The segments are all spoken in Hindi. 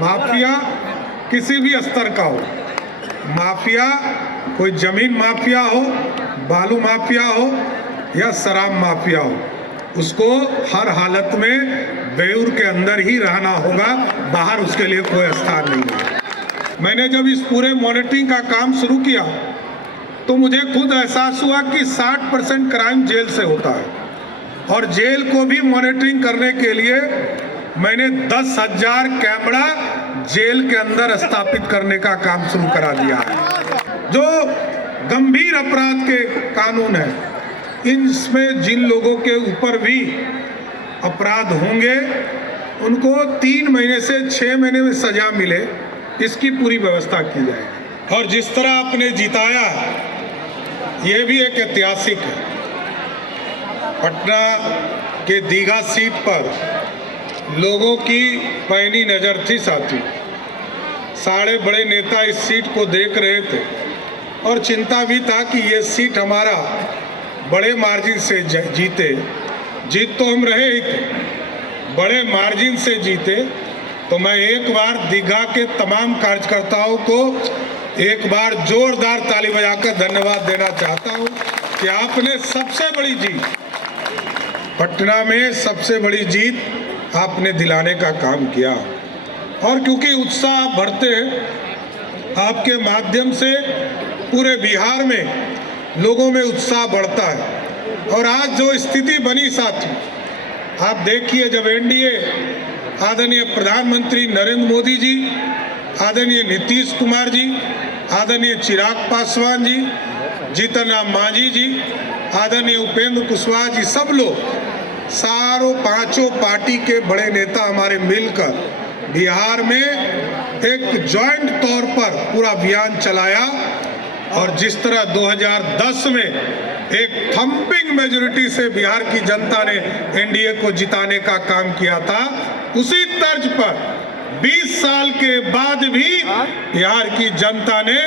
माफिया किसी भी स्तर का हो, माफिया कोई जमीन माफिया हो, बालू माफिया हो या शराब माफिया हो, उसको हर हालत में बेऊर के अंदर ही रहना होगा, बाहर उसके लिए कोई स्थान नहीं है। मैंने जब इस पूरे मॉनिटरिंग का काम शुरू किया तो मुझे खुद एहसास हुआ कि 60% क्राइम जेल से होता है, और जेल को भी मॉनिटरिंग करने के लिए मैंने 10,000 कैमरा जेल के अंदर स्थापित करने का काम शुरू करा दिया है। जो गंभीर अपराध के कानून है, इनमें जिन लोगों के ऊपर भी अपराध होंगे उनको 3 महीने से 6 महीने में सजा मिले, इसकी पूरी व्यवस्था की जाएगी। और जिस तरह आपने जिताया, ये भी एक ऐतिहासिक है। पटना के दीघा सीट पर लोगों की पैनी नज़र थी साथी, सारे बड़े नेता इस सीट को देख रहे थे और चिंता भी था कि ये सीट हमारा बड़े मार्जिन से जीते। जीत तो हम रहे ही थे, बड़े मार्जिन से जीते। तो मैं एक बार दीघा के तमाम कार्यकर्ताओं को एक बार जोरदार ताली बजाकर धन्यवाद देना चाहता हूं कि आपने सबसे बड़ी जीत, पटना में सबसे बड़ी जीत आपने दिलाने का काम किया। और क्योंकि उत्साह बढ़ते हैं, आपके माध्यम से पूरे बिहार में लोगों में उत्साह बढ़ता है। और आज जो स्थिति बनी साथी, आप देखिए, जब एनडीए आदरणीय प्रधानमंत्री नरेंद्र मोदी जी, आदरणीय नीतीश कुमार जी, आदरणीय चिराग पासवान जी, जीतन राम मांझी जी, आदरणीय उपेंद्र कुशवाहा जी, सब लोग, सारों 5 पार्टी के बड़े नेता हमारे मिलकर बिहार में एक जॉइंट तौर पर पूरा अभियान चलाया। और जिस तरह 2010 में एक थंपिंग मेजॉरिटी से बिहार की जनता ने एनडीए को जिताने का काम किया था, उसी तर्ज पर 20 साल के बाद भी बिहार की जनता ने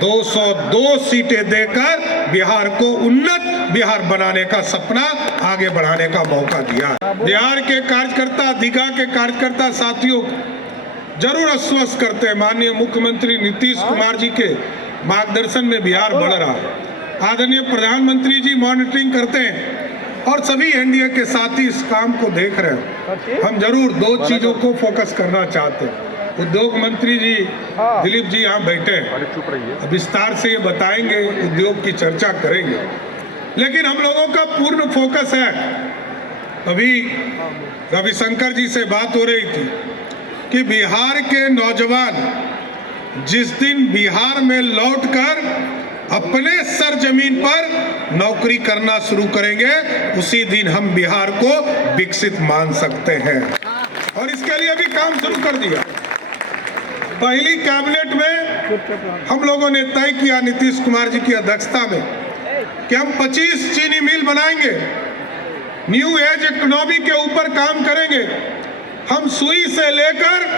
202 सीटें देकर बिहार को उन्नत बिहार बनाने का सपना आगे बढ़ाने का मौका दिया। बिहार के कार्यकर्ता, दीघा के कार्यकर्ता साथियों जरूर आश्वस्त करते हैं, माननीय मुख्यमंत्री नीतीश कुमार जी के मार्गदर्शन में बिहार बढ़ रहा है। आदरणीय प्रधानमंत्री जी मॉनिटरिंग करते हैं और सभी एनडीए के साथी इस काम को देख रहे हैं। हम जरूर 2 चीजों को फोकस करना चाहते हैं। उद्योग मंत्री जी दिलीप जी यहाँ बैठे हैं, विस्तार से ये बताएंगे, उद्योग की चर्चा करेंगे। लेकिन हम लोगों का पूर्ण फोकस है, अभी रविशंकर जी से बात हो रही थी कि बिहार के नौजवान जिस दिन बिहार में लौटकर अपने सरजमीन पर नौकरी करना शुरू करेंगे, उसी दिन हम बिहार को विकसित मान सकते हैं। और इसके लिए भी काम शुरू कर दिया। पहली कैबिनेट में हम लोगों ने तय किया नीतीश कुमार जी की अध्यक्षता में कि हम 25 चीनी मिल बनाएंगे, न्यू एज इकोनॉमी के ऊपर काम करेंगे। हम सुई से लेकर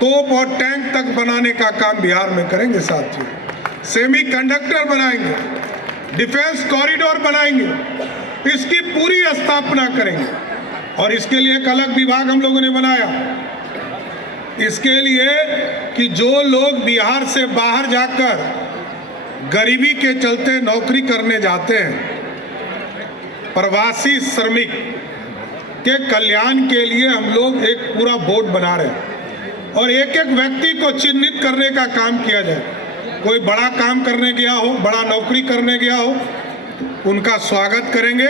तोप और टैंक तक बनाने का काम बिहार में करेंगे साथियों। सेमी कंडक्टर बनाएंगे, डिफेंस कॉरिडोर बनाएंगे, इसकी पूरी स्थापना करेंगे। और इसके लिए एक अलग विभाग हम लोगों ने बनाया, इसके लिए कि जो लोग बिहार से बाहर जाकर गरीबी के चलते नौकरी करने जाते हैं, प्रवासी श्रमिक के कल्याण के लिए हम लोग एक पूरा बोर्ड बना रहे हैं और एक एक व्यक्ति को चिन्हित करने का काम किया जाए। कोई बड़ा काम करने गया हो, बड़ा नौकरी करने गया हो, उनका स्वागत करेंगे।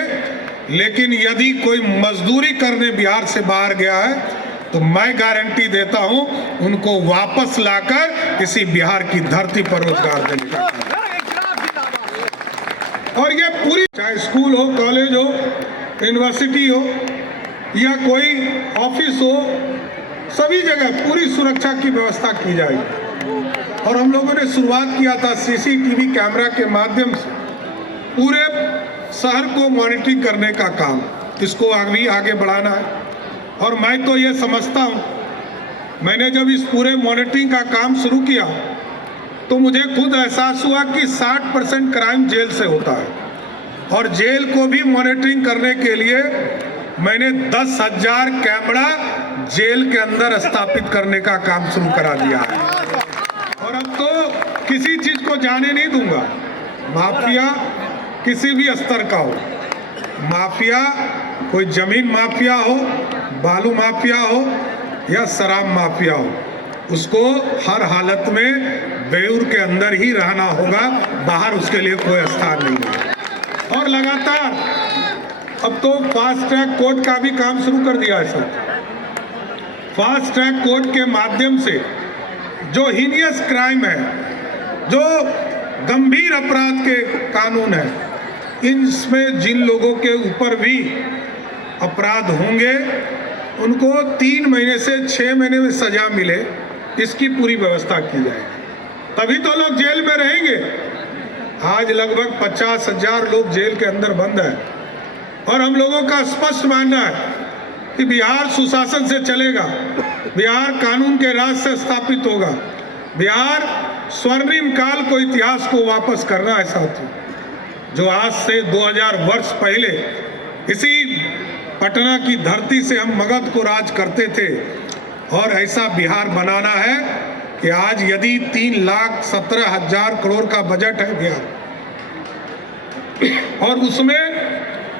लेकिन यदि कोई मजदूरी करने बिहार से बाहर गया है तो मैं गारंटी देता हूं उनको वापस लाकर इसी बिहार की धरती पर रोजगार देने का। और ये पूरी, चाहे स्कूल हो, कॉलेज हो, यूनिवर्सिटी हो या कोई ऑफिस हो, सभी जगह पूरी सुरक्षा की व्यवस्था की जाएगी। और हम लोगों ने शुरुआत किया था सीसीटीवी कैमरा के माध्यम से पूरे शहर को मॉनिटरिंग करने का काम, इसको आगे बढ़ाना है। और मैं तो ये समझता हूँ, मैंने जब इस पूरे मॉनिटरिंग का काम शुरू किया तो मुझे खुद एहसास हुआ कि 60% क्राइम जेल से होता है। और जेल को भी मॉनिटरिंग करने के लिए मैंने 10,000 कैमरा जेल के अंदर स्थापित करने का काम शुरू करा दिया है। और अब तो किसी चीज को जाने नहीं दूंगा, माफिया किसी भी स्तर का हो, माफिया कोई जमीन माफिया हो, बालू माफिया हो या शराब माफिया हो, उसको हर हालत में बेऊर के अंदर ही रहना होगा, बाहर उसके लिए कोई स्थान नहीं है। और लगातार अब तो फास्ट ट्रैक कोर्ट का भी काम शुरू कर दिया है सर। फास्ट ट्रैक कोर्ट के माध्यम से जो हीनियस क्राइम है, जो गंभीर अपराध के कानून है, इनमें जिन लोगों के ऊपर भी अपराध होंगे उनको 3 महीने से 6 महीने में सजा मिले, इसकी पूरी व्यवस्था की जाएगी। तभी तो लोग जेल में रहेंगे। आज लगभग 50,000 लोग जेल के अंदर बंद हैं और हम लोगों का स्पष्ट मानना है कि बिहार सुशासन से चलेगा, बिहार कानून के राज से स्थापित होगा, बिहार स्वर्णिम काल को, इतिहास को वापस करना है साथियों। जो आज से 2000 वर्ष पहले इसी पटना की धरती से हम मगध को राज करते थे, और ऐसा बिहार बनाना है कि आज यदि 3,17,000 करोड़ का बजट है बिहार, और उसमें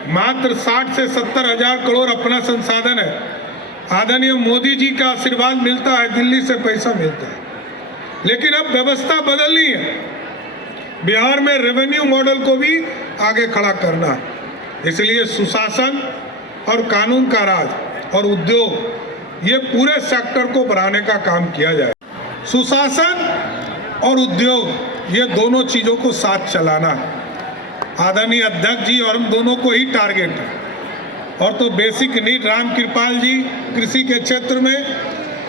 मात्र 60 से 70,000 करोड़ अपना संसाधन है, आदरणीय मोदी जी का आशीर्वाद मिलता है, दिल्ली से पैसा मिलता है, लेकिन अब व्यवस्था बदलनी है। बिहार में रेवेन्यू मॉडल को भी आगे खड़ा करना है। इसलिए सुशासन और कानून का राज और उद्योग, ये पूरे सेक्टर को बढ़ाने का काम किया जाए। सुशासन और उद्योग, ये दोनों चीजों को साथ चलाना है। आदरणीय अध्यक्ष जी और हम दोनों को ही टारगेट है। और तो बेसिक नीड राम कृपाल जी कृषि के क्षेत्र में,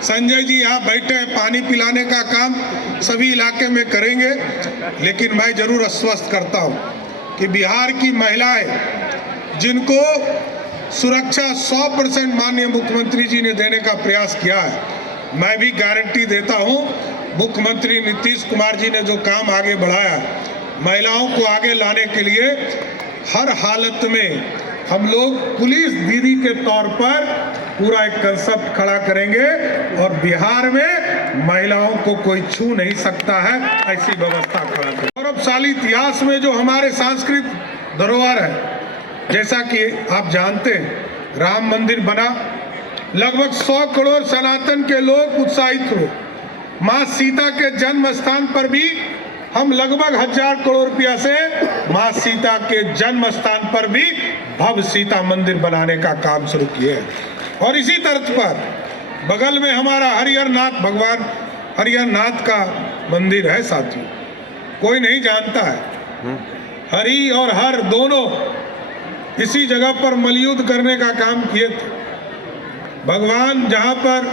संजय जी यहाँ बैठे हैं, पानी पिलाने का काम सभी इलाके में करेंगे। लेकिन मैं जरूर आश्वस्त करता हूँ कि बिहार की महिलाएं जिनको सुरक्षा 100% माननीय मुख्यमंत्री जी ने देने का प्रयास किया है, मैं भी गारंटी देता हूँ मुख्यमंत्री नीतीश कुमार जी ने जो काम आगे बढ़ाया, महिलाओं को आगे लाने के लिए हर हालत में हम लोग पुलिस दीदी के तौर पर पूरा एक कंसेप्ट खड़ा करेंगे और बिहार में महिलाओं को कोई छू नहीं सकता है, ऐसी व्यवस्था खड़ा करेंगे। गौरवशाली इतिहास में जो हमारे सांस्कृतिक धरोहर है, जैसा कि आप जानते हैं राम मंदिर बना, लगभग 100 करोड़ सनातन के लोग उत्साहित हुए। माँ सीता के जन्म स्थान पर भी हम लगभग 1000 करोड़ रुपया से माँ सीता के जन्म स्थान पर भी भव्य सीता मंदिर बनाने का काम शुरू किए। और इसी तर्ज पर बगल में हमारा हरिहर नाथ, भगवान हरिहर नाथ का मंदिर है साथियों, कोई नहीं जानता है। हरि और हर दोनों इसी जगह पर मलयुद्ध करने का काम किए थे। भगवान जहाँ पर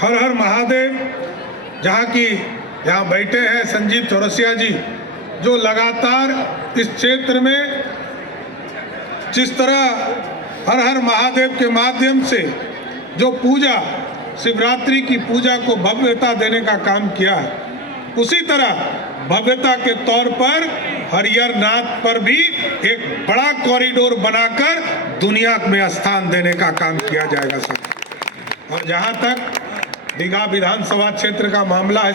हर हर महादेव, जहाँ की यहाँ बैठे हैं संजीव चौरसिया जी, जो लगातार इस क्षेत्र में जिस तरह हर हर महादेव के माध्यम से जो पूजा, शिवरात्रि की पूजा को भव्यता देने का काम किया है, उसी तरह भव्यता के तौर पर हरिहर नाथ पर भी एक बड़ा कॉरिडोर बनाकर दुनिया में स्थान देने का काम किया जाएगा सब। और जहां तक दीघा विधानसभा क्षेत्र का मामला है